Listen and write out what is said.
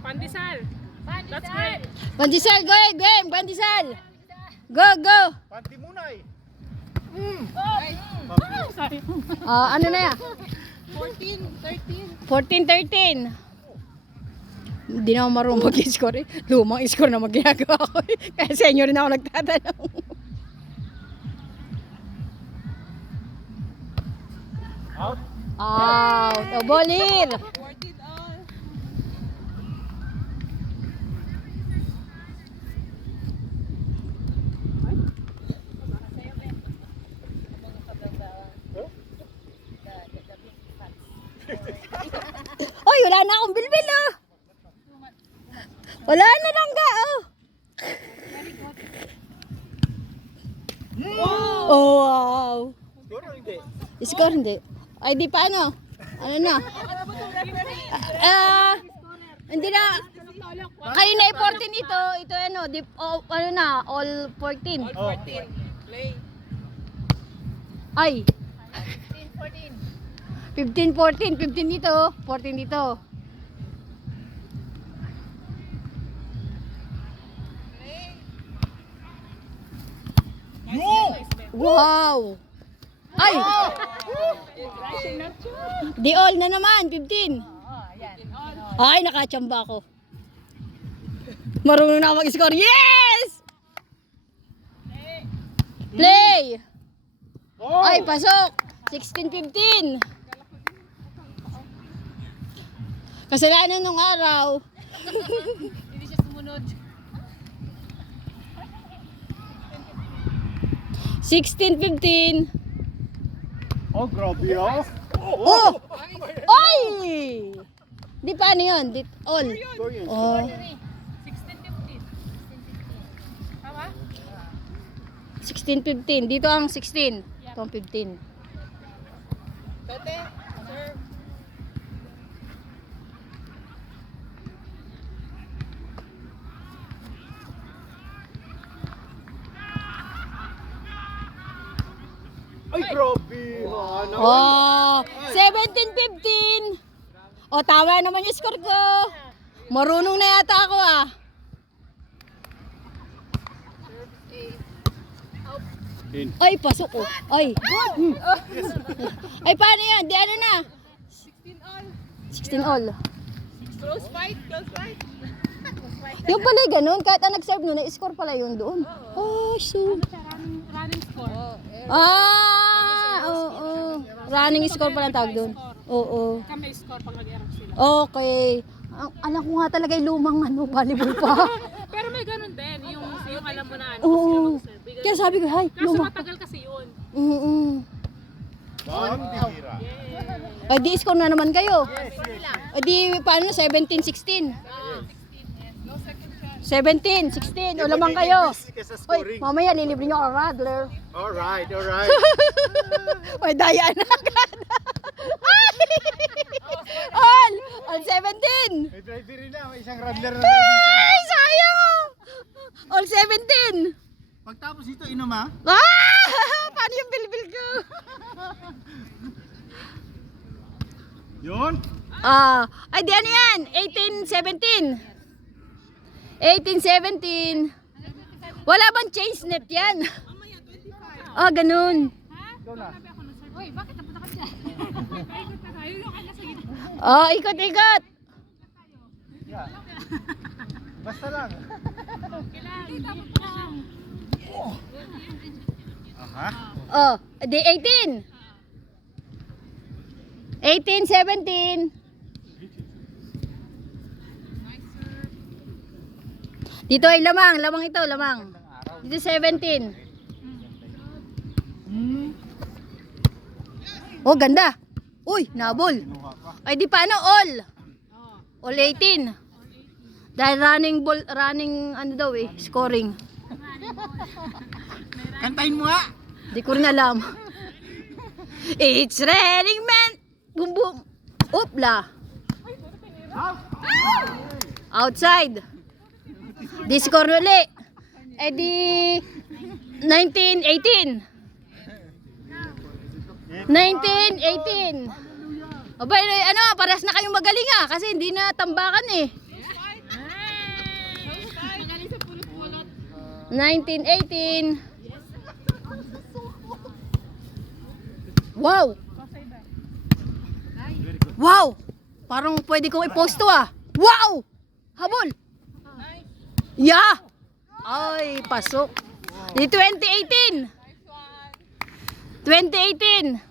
Pandesal. That's great. Pandesal, go game, Pandesal. Go, go. Pantimunay. Sorry. Ano na yan? 14, 13. 14-13. Hindi na ako marunong mag-score eh. Lumang score na magigagawa ko eh. Kaya sa inyo rin ako nagtatanong. Out. Out. O, bolir. 14 all. Oy, wala na akong bilbil oh. Wala na lang ga oh. Oh, wow. Siguro hindi. Score hindi. Ay, di pa ano? Ano na? Hindi na. Kanina ay 14 ito. Ito ano, ano na, all 14. Oh. Play. Ay. 15, 14. 15 dito, 14 dito. Yo! Wow! Ay! Di all na naman, 15. Ay, nakachamba ako. Marunong na ako mag-score. Yes! Play! Oh! Ay, pasok! 16-15. Kasalanan nung araw. Hindi siya sumunod. 16-15. Oh, grabe oh. Oh! Ay! Di paano yun? Di all. Score yun. Oh. 16, 15. Tama? 16-15. Dito ang 16. Ito ang 15. Tete, serve. Ay, grabe. Ano? Oh, 17-15. Oh, tama naman yung score ko. Marunong na yata ako ah. In. Ay, pasok oh. Ay. Ay, paano yan? Di ano na? 16 all. 16 all. Close fight, close fight. Yung pala ganun, kahit ang nag-serve nyo, na-score pala yun doon. Oh, so. Running score. Oo. Running score pala ang tawag doon. Oo. Kami score pag nag-error sila. Okay. Alam ko nga talaga yung lumang volleyball pa. Pero may ganun din, yung alam mo na ano, Oo. sila mag-serve. Kaya sabi ko, hay, Kaso lumang. matagal kasi yun. Pambihira. Ay, di score na naman kayo. Ay, di, paano, 17-16. 17-16. O lamang kayo. Uy, mamaya lilibre nyo ako Radler. Alright, alright. May daya na agad. All! All 17! May driver rin na. May isang radler na. Ay, sayang! All 17! Pagtapos ito, inom ha? Paano yung bilbil ko? Yun. Ay, di ano yan? 18-17. 18-17. Wala bang change net yan? Ganun. Ikaw na. Uy, bakit napunta ka dyan? Ikot na tayo. Yung alas sa gitna. Ikot-ikot. Yeah. Basta lang. Aha. Di 18. 18-17. Dito ay lamang ito, lamang. Dito 17. Oh, ganda. Uy, nabol. Ay, di paano, all. All 18. Dahil running ano daw eh, scoring. Kantahin mo nga. Di ko rin alam. It's raining man. Boom, boom. Oopla. Outside. Di score uli. Eh di 19-18. 19-18. Aba, ano, parehas na kayong magaling kasi hindi na tambakan eh. Magaling sa pulot-pulot. 1918. Wow! Wow! Parang pwede kong i-post to Wow! Habol! Yeah! Ay, pasok. Di 2018. 2018.